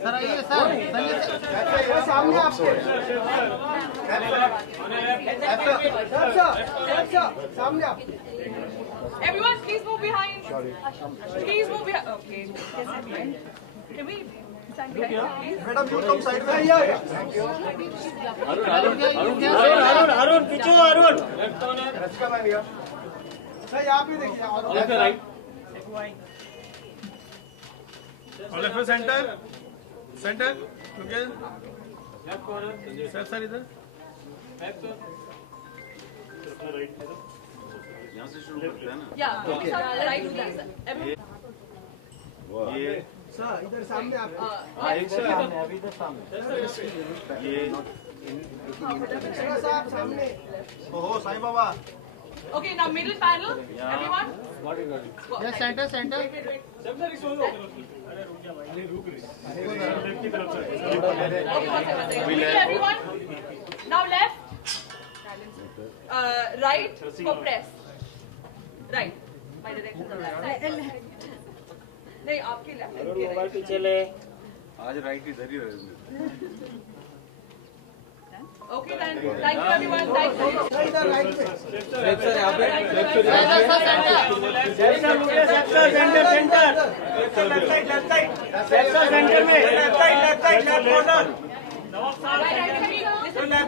Sir आइए sir सामने आपके सामने आप Everyone, please move behind. Please move behind. Okay. Can we stand behind, please? Madam you come side में आइए अरुण पीछे हो अरुण। रचिका मैम यहाँ सर यहाँ पे देखिए right All of you center. Center. Okay. Sir, इधर. यहाँ से शुरू करते हैं ना। Yeah. Okay. Right, please. ये सर इधर सामने आप एक सामने अभी तो सामने ये साहब सामने ओहो Sai Baba Okay, now middle panel. Everyone. Yes centre centre Okay, one second. Middle, everyone. Now left. Right for press. Right. My direction is right. नहीं आपके left. मोबाइल पीछे ले। आज राइट इधर ही रहेंगे। Okay then. Thank you everyone. Thank you. इधर right में centre में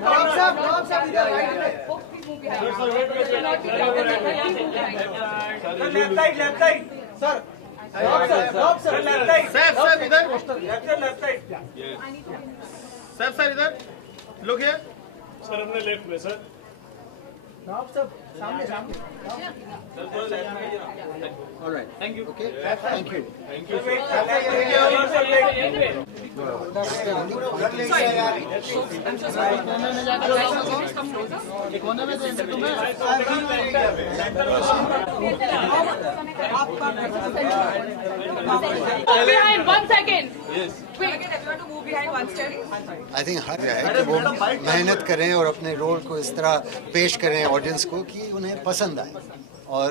नवाब साहब इधर राइट में Folks, please move behind. Cannot be crowded. Please move behind. Sir Nawab sir Sir, इधर. Sir, इधर. Look here. सर हमने लेफ्ट में सर। नवाब साहब सामने सामने Alright. Thank you. Okay thank you I'm so sorry. Can you come closer? कोने में दे तुम्हें Behind 1 second. Yes. Wait, get everyone to move behind one step. I think here है कि वो मेहनत करें और अपने रोल को इस तरह पेश करें ऑडियंस को कि उन्हें पसंद आए और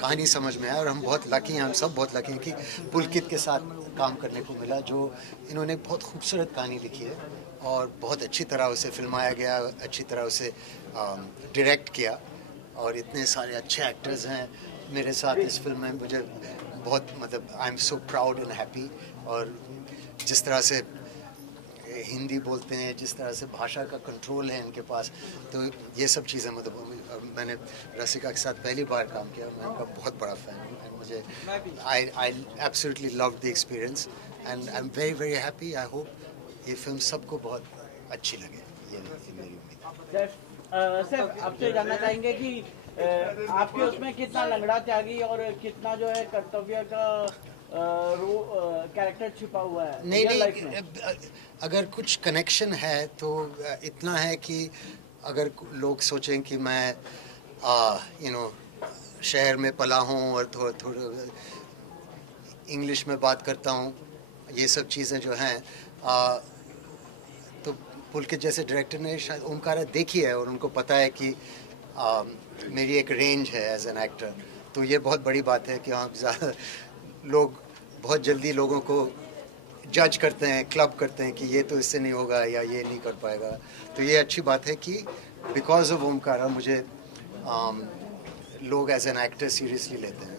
कहानी समझ में आए। और हम बहुत लकी हैं, हम सब बहुत लकी हैं कि पुलकित के साथ काम करने को मिला, जो इन्होंने बहुत खूबसूरत कहानी लिखी है और बहुत अच्छी तरह उसे फिल्माया गया, अच्छी तरह उसे डायरेक्ट किया और इतने सारे अच्छे एक्टर्स हैं मेरे साथ इस फिल्म में। मुझे बहुत मतलब I am so proud and happy. और जिस तरह से हिंदी बोलते हैं, जिस तरह से भाषा का कंट्रोल है इनके पास, तो ये सब चीज़ें मतलब मैंने रसिका के साथ पहली बार काम किया, मैं उनका बहुत बड़ा फ़ैन हूँ। मुझे I absolutely love the experience and I am very very happy. I hope ये फिल्म सबको बहुत अच्छी लगे, ये मेरी उम्मीद है। सर आपसे जानना चाहेंगे कि आपके उसमें कितना लंगड़ा त्यागी और कितना जो है कर्तव्य का कैरेक्टर छिपा हुआ है? नहीं नहीं, अगर कुछ कनेक्शन है तो इतना है कि अगर लोग सोचें कि मैं शहर में पला हूँ और थोड़ा इंग्लिश में बात करता हूँ, ये सब चीज़ें जो हैं तो पुलकित जैसे डायरेक्टर ने शायद ओमकारा देखी है और उनको पता है कि मेरी एक रेंज है एज एन एक्टर। तो ये बहुत बड़ी बात है कि हाँ ज़्यादा लोग बहुत जल्दी लोगों को जज करते हैं, क्लब करते हैं कि ये तो इससे नहीं होगा या ये नहीं कर पाएगा। तो ये अच्छी बात है कि बिकॉज ऑफ ओमकारा मुझे लोग एज एन एक्टर सीरियसली लेते हैं।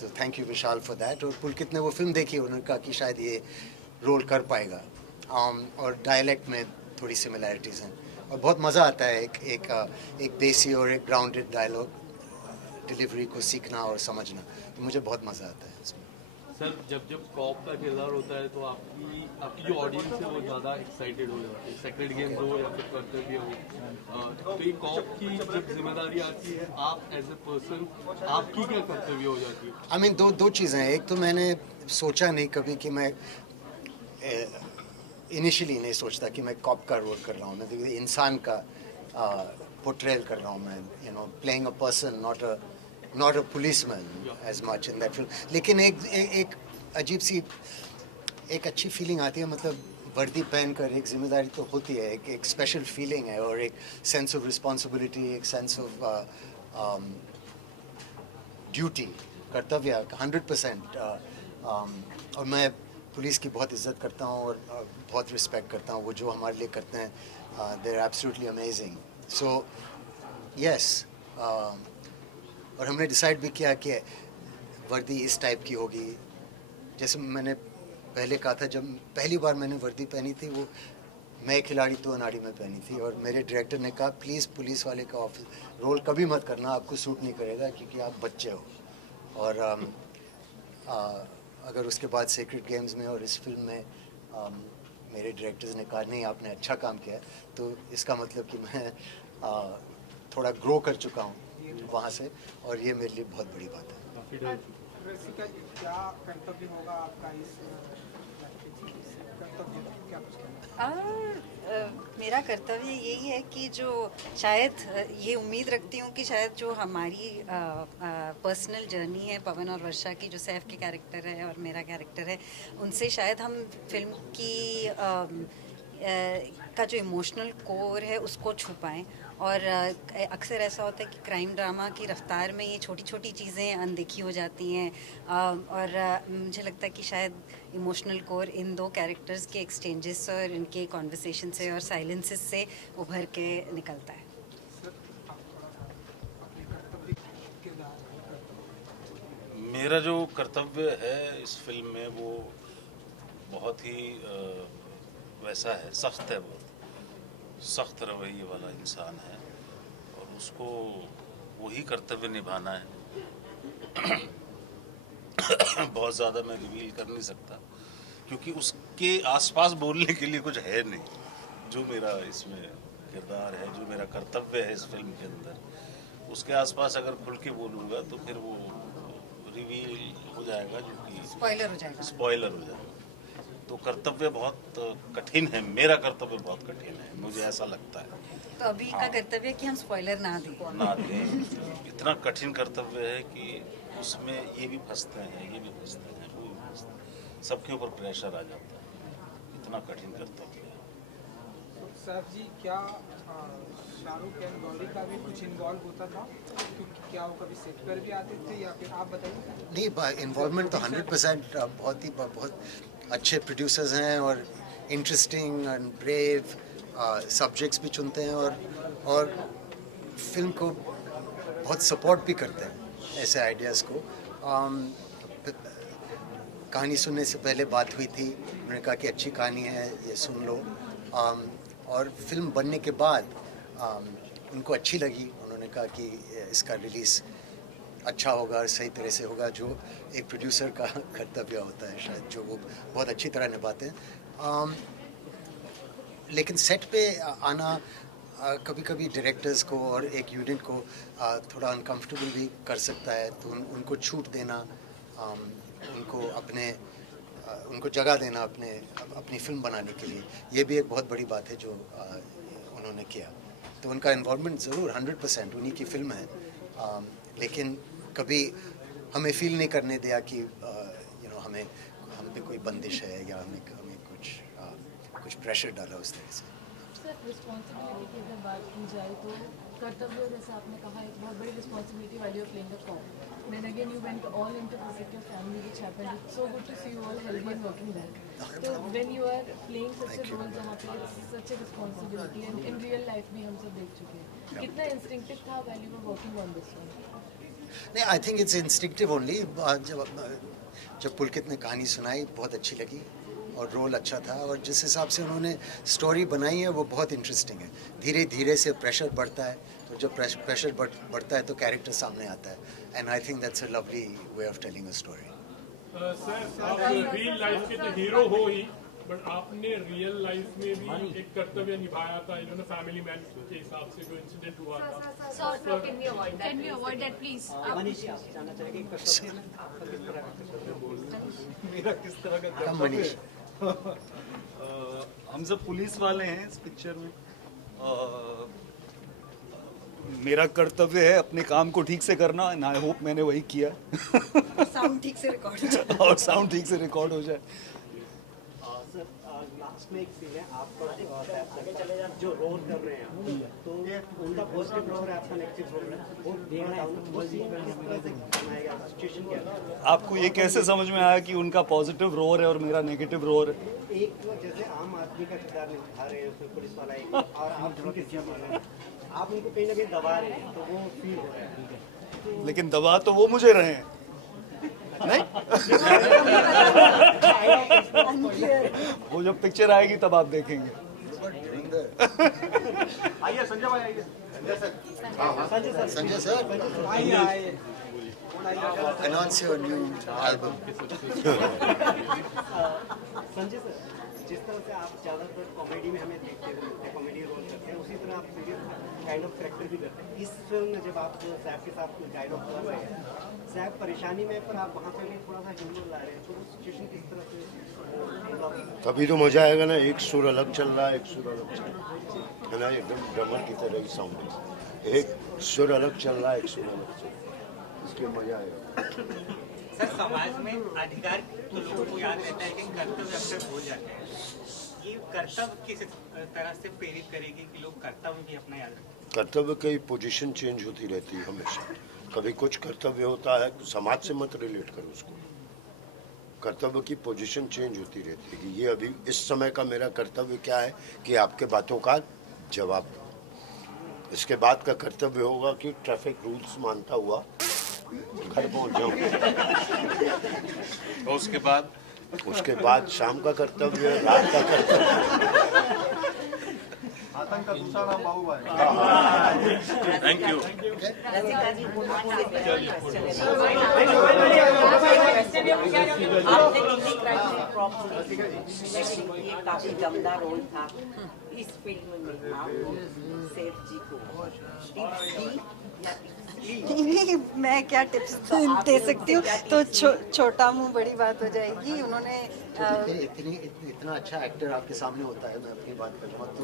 तो thank you Vishal for that. और पुलकित ने वो फिल्म देखी, उन्होंने कहा कि शायद ये रोल कर पाएगा और डायलेक्ट में थोड़ी सिमिलैरिटीज़ हैं और बहुत मज़ा आता है एक देसी और एक ग्राउंडेड डायलॉग डिलीवरी को सीखना और समझना। तो मुझे बहुत मज़ा आता है इसमें। सर जब कॉप का किरदार होता है तो आपकी जो ऑडियंस है वो ज़्यादा एक्साइटेड हो जाती है, सेक्रेड गेम्स हो या फिर कर्तव्य हो। तो ये कॉप की जब जिम्मेदारी आती है, आप एज ए पर्सन आपकी क्या कर्तव्य हो जाती है? आई मीन दो चीज़ें हैं। एक तो मैंने सोचा नहीं कभी कि मैं इनिशियली नहीं सोचता कि मैं कॉप का रोल कर रहा हूँ। मैं इंसान का पोर्ट्रेल कर रहा हूँ मैं, playing a person, not a policeman as much in that film. लेकिन एक अजीब सी एक अच्छी फीलिंग आती है, मतलब वर्दी पहनकर एक जिम्मेदारी तो होती है, एक स्पेशल फीलिंग है और एक सेंस ऑफ रिस्पॉन्सिबिलिटी, एक सेंस ऑफ ड्यूटी, कर्तव्य 100%। और मैं पुलिस की बहुत इज़्ज़त करता हूँ और बहुत रिस्पेक्ट करता हूँ। वो जो हमारे लिए करते हैं, they are absolutely amazing. So yes, और हमने डिसाइड भी किया कि वर्दी इस टाइप की होगी। जैसे मैंने पहले कहा था, जब पहली बार मैंने वर्दी पहनी थी, वो मैं खिलाड़ी तो अनाड़ी में पहनी थी, और मेरे डायरेक्टर ने कहा प्लीज़ पुलिस वाले का ऑफिस रोल कभी मत करना, आपको सूट नहीं करेगा क्योंकि आप बच्चे हो। और अगर उसके बाद सीक्रेट गेम्स में और इस फिल्म में मेरे डायरेक्टर्स ने कहा नहीं आपने अच्छा काम किया, तो इसका मतलब कि मैं थोड़ा ग्रो कर चुका हूँ वहाँ से, और ये मेरे लिए बहुत बड़ी बात है। रसिका, क्या कर्तव्य होगा आपका इस कर्तव्य क्या कुछ कहना? मेरा कर्तव्य यही है कि जो शायद ये उम्मीद रखती हूँ कि शायद जो हमारी पर्सनल जर्नी है पवन और वर्षा की, जो सैफ के कैरेक्टर है और मेरा कैरेक्टर है, उनसे शायद हम फिल्म की का जो इमोशनल कोर है उसको छुपाएं। और अक्सर ऐसा होता है कि क्राइम ड्रामा की रफ्तार में ये छोटी छोटी चीज़ें अनदेखी हो जाती हैं, और मुझे लगता है कि शायद इमोशनल कोर इन दो कैरेक्टर्स के एक्सचेंजेस और इनके कॉन्वर्सेशन से और साइलेंसेस से उभर के निकलता है। मेरा जो कर्तव्य है इस फिल्म में वो बहुत ही वैसा है, सख्त है, बहुत सख्त रवैये वाला इंसान है, और उसको वही कर्तव्य निभाना है। बहुत ज़्यादा मैं रिवील कर नहीं सकता क्योंकि उसके आसपास बोलने के लिए कुछ है नहीं। जो मेरा इसमें किरदार है, जो मेरा कर्तव्य है इस फिल्म के अंदर, उसके आसपास अगर खुल के बोलूँगा तो फिर वो रिवील हो जाएगा, जो कि स्पॉइलर हो जाएगा। तो कर्तव्य बहुत कठिन है, मेरा कर्तव्य बहुत कठिन है, मुझे ऐसा लगता है। तो अभी का कर्तव्य है कि हम स्पॉइलर ना दें। इतना कठिन कर्तव्य है कि उसमें ये भी फंसते हैं, ये भी फंसते हैं, वो भी फंसते हैं, सबके ऊपर प्रेशर आ जाता है। इतना कठिन कर्तव्य है। सर जी, क्या शाहरुख एंड गौरी का भी कुछ इन्वॉल्व होता था? क्योंकि क्या वो कभी सेट पर भी आते थे, या फिर आप बताइए? नहीं, इन्वॉल्वमेंट तो 100% बहुत अच्छे प्रोड्यूसर्स हैं और इंटरेस्टिंग एंड ब्रेव सब्जेक्ट्स भी चुनते हैं, और फिल्म को बहुत सपोर्ट भी करते हैं ऐसे आइडियाज़ को। कहानी सुनने से पहले बात हुई थी, उन्होंने कहा कि अच्छी कहानी है, ये सुन लो। और फिल्म बनने के बाद उनको अच्छी लगी, उन्होंने कहा कि इसका रिलीज़ अच्छा होगा और सही तरह से होगा, जो एक प्रोड्यूसर का कर्तव्य होता है शायद, जो वो बहुत अच्छी तरह निभाते हैं। लेकिन सेट पे आना कभी कभी डायरेक्टर्स को और एक यूनिट को थोड़ा अनकंफर्टेबल भी कर सकता है, तो उनको छूट देना, उनको जगह देना अपनी फिल्म बनाने के लिए, ये भी एक बहुत बड़ी बात है जो उन्होंने किया। तो उनका इन्वॉल्वमेंट ज़रूर 100% उन्हीं की फिल्म है, लेकिन कभी हमें फील नहीं करने दिया कि हम पे कोई बंदिश है या हमें कुछ प्रेशर डाला उस तरह से। सर, रिस्पॉन्सिबिलिटी की अगर बात की जाए तो कर्तव्य, जैसे आपने कहा, एक बहुत बड़ी रिस्पॉन्सिबिलिटी वाली of playing a cop. Then again you went all into visit your family, which happened. It's so good to see you all healthy and working there. So when you are playing such a role जहाँ पे it's such a responsibility, and in real life भी हम सब देख चुके हैं, कितना instinctive था while you were working on this one? नहीं, I think it's instinctive only. जब पुलकित ने कहानी सुनाई बहुत अच्छी लगी और रोल अच्छा था, और जिस हिसाब से उन्होंने स्टोरी बनाई है वो बहुत इंटरेस्टिंग है। धीरे धीरे से प्रेशर बढ़ता है, तो जब प्रेशर बढ़ता है तो कैरेक्टर सामने आता है, and I think that's a lovely way of telling a story. Sir, आप रियल लाइफ के तो हीरो हो ही, बट आपने रियल लाइफ में भी एक कर्तव्य निभाया था, फैमिली मैन के हिसाब से जो इंसिडेंट हुआ था। Sir, can we avoid that, please? Manish जानना चाहेंगे कर्तव्य में आपका किस तरह का कर्तव्य? मेरा किस तरह का कम मनीष। हम सब पुलिस वाले हैं इस पिक्चर में। मेरा कर्तव्य है अपने काम को ठीक से करना, एंड आई होप मैंने वही किया। साउंड ठीक से रिकॉर्ड हो जाए। और साउंड ठीक से रिकॉर्ड हो जाए। सर, लास्ट में एक सीन है, आपका जो रोल कर रहे हैं, तो उनका पॉजिटिव रोल है, आपका नेगेटिव रोल है, वो देखना है, वो सीन किस तरह से बनाया गया, सिचुएशन किया था? आपको ये कैसे समझ में आया कि उनका पॉजिटिव रोल है और मेरा नेगेटिव रोल है? एक जैसे आम आदमी का किरदार निभा रहे हैं उसमें पुलिस वाला एक, और आप उनके सीनियर हैं, आप उनको कहीं ना कहीं दबा रहे हैं, तो वो फील हो रहा है। लेकिन दबा तो वो मुझे रहे हैं नहीं। वो जब पिक्चर आएगी तब आप देखेंगे। आइए संजय भाई आइए। Sanjay sir, announce your new album. Sanjay sir, जिस तरह से आप ज़्यादातर कॉमेडी में हमें देखते हैं, कॉमेडी रोल करते हैं, उसी तरह आप सीरियस काइंड ऑफ कैरेक्टर भी करते हैं। इस फिल्म में जब आप सैफ के साथ डायलॉग कर रहे हैं, सैफ परेशानी में, पर आप वहाँ पे भी थोड़ा सा ह्यूमर ला रहे हैं, तो वो सिचुएशन किस तरह से? तभी तो मजा आएगा ना, एक सुर अलग चल रहा है, एक सुर अलग चल रहा है ना, एकदम ड्रमर की तरह ही साउंड है। एक सुर अलग चल रहा है, एक सुर अलग चल रहा है, इसलिए मजा आएगा। सर, समाज में अधिकार तो लोगों को याद रहता है, लेकिन कर्तव्य अक्सर भूल जाते हैं। ये कर्तव्य किस तरह से प्रेरित करेगी कि लोग कर्तव्य भी अपना याद रखें? कर्तव्य की पोजीशन चेंज होती रहती है हमेशा। कभी कुछ कर्तव्य होता है, समाज से मत रिलेट करो उसको। कर्तव्य की पोजीशन चेंज होती रहती है कि ये अभी इस समय का मेरा कर्तव्य क्या है कि आपके बातों का जवाब दो। इसके बाद का कर्तव्य होगा कि ट्रैफिक रूल्स मानता हुआ घर पहुंच जाऊं। और उसके बाद शाम का कर्तव्य, रात का कर्तव्य। आतंक का दूसरा नाम बाबू भाई। Thank you. काफी दमदार रोल था इस फिल्म में, आप सैफ जी को नहीं, मैं क्या टिप्स दे सकती हूँ, तो छोटा मुंह बड़ी बात हो जाएगी। उन्होंने इतना अच्छा एक्टर आपके सामने होता है, मैं अपनी बात करूँगा तो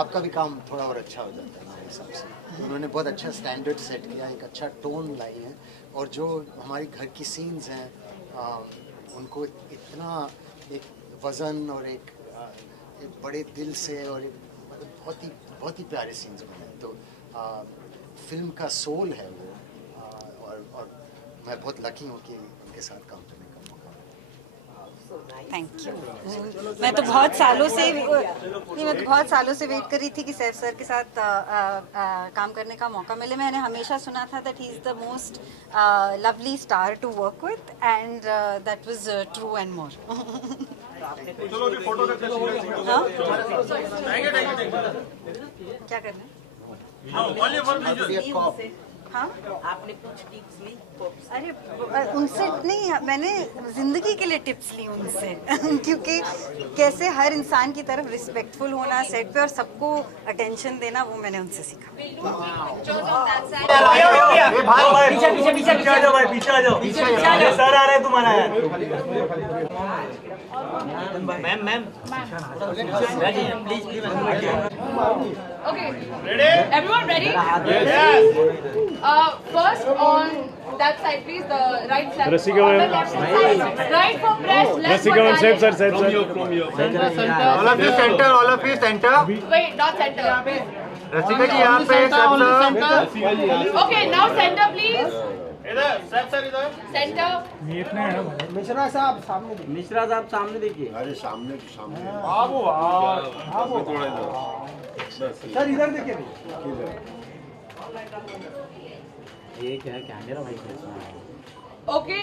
आपका भी काम थोड़ा और अच्छा हो जाता है मेरे हिसाब से। तो उन्होंने बहुत अच्छा स्टैंडर्ड सेट किया, एक अच्छा टोन लाई है, और जो हमारी घर की सीन्स हैं उनको इतना एक वज़न और एक बड़े दिल से और एक बहुत ही प्यारे सीन्स बने। तो फिल्म का सोल है वो, और मैं बहुत लकी हूँ कि उनके साथ काम करने का मौका मिला। Thank you. मैं तो बहुत सालों से वेट कर रही थी कि सैफ सर के साथ काम करने का मौका मिले। मैंने हमेशा सुना था that he is the most lovely star to work with, and that was true and more. चलो जी फोटो करते हैं। क्या करना है? हाँ, आपने कुछ टिप्स ली? अरे उनसे नहीं, मैंने जिंदगी के लिए टिप्स ली उनसे क्योंकि कैसे हर इंसान की तरफ रिस्पेक्टफुल होना सेट पे और सबको अटेंशन देना, वो मैंने उनसे सीखा। सर आ रहे तुम्हारा ma'am Okay. Ready? Everyone ready? Yes. First on that side, please. The right side. Rasika, on the left side. Right for press. Left for save sir. From here. All of you center. Wait, not center. रसिका जी यहाँ पे center. Okay, now center, please. इधर Saif sir इधर Center. Mishra साहब सामने देखिए। अरे सामने बाबू थोड़ा इधर सर इधर देखिए। ये क्या कैमरा भाई Okay.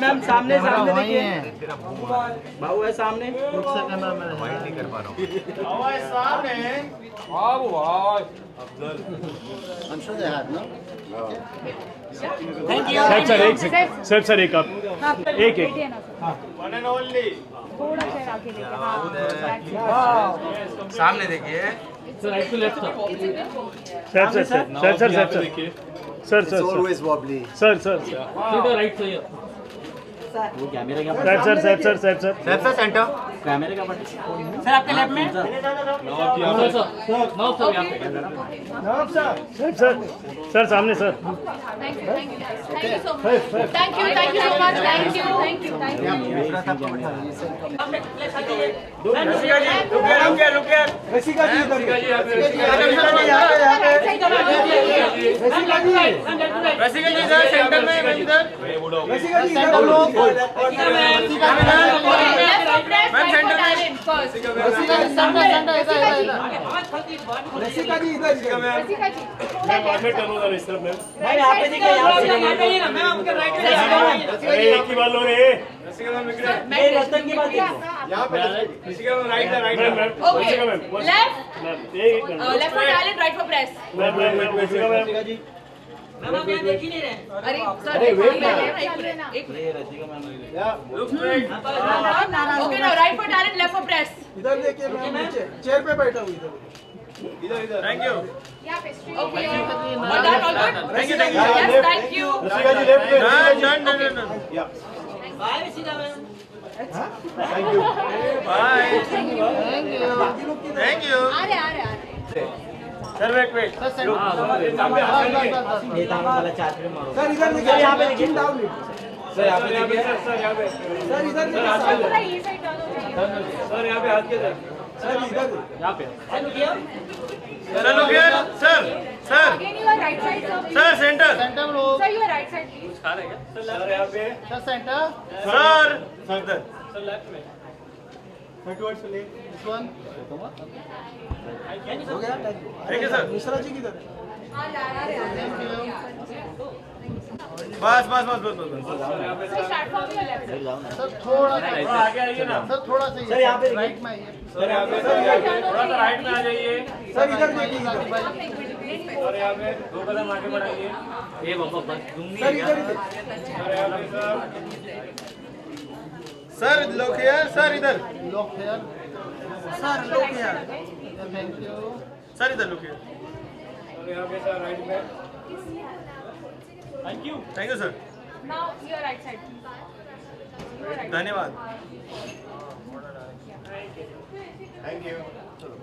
मैम सामने देखिए, बाबू है सामने। बाबू भाई I'm sure they have, no? Thank you. Sir एक आप एक वन एंड ओनली थोड़ा सा आगे देखिए। सामने देखिए। It's always wobbly. सर वो कैमरा क्या सर सैफ सर सेंटर कैमरे का बटन सर आपके लेफ्ट में सर सामने sir Thank you so much. Thank you so much. Thank you. Rasika जी इधर रसिका जी सर सेंटर में इधर रसिका जी इधर रसिका जी इधर एक ही बात हो रही है रतन की बात यहाँ पे Rasika ma'am right Okay. Left. Left for talent, right for press. Rasika ji अरे सर एक Okay, now right for talent, left for press. इधर देखिए मैम नीचे चेयर पे बैठा हूँ इधर thank you Okay. All done, all good? Thank you. Yes, thank you. Rasika ji left में done thank you bye thank you sir wait sir इधर देखिए यहाँ पे देखिए डाउन सर यहाँ पे देखिए सर यहाँ पे सर इधर देखिए सर यहाँ पे हाथ के सर सर इधर यहाँ पे sir look here sir Again, you are right side, sir. Sir centre Sir, you are right side, please. Sir यहाँ पे Sir, center. सर इधर सर लेफ्ट में हो गया thank you sir Mishra ji किधर बस Sir, start from your left. आगे आइए ना सर थोड़ा सा सर यहाँ पे राइट में आइए सर यहाँ पे थोड़ा सा राइट में आ जाइए सर इधर देखिए इधर सर यहाँ पे 2 कदम आगे बढ़ाइए ये बाबा बस सर इधर सर यहाँ पे सर लुक हियर सर इधर सर लोग यार सर इधर लुक हियर सर यहाँ पे सर राइट में thank you sir Now, your right side. धन्यवाद थैंक यू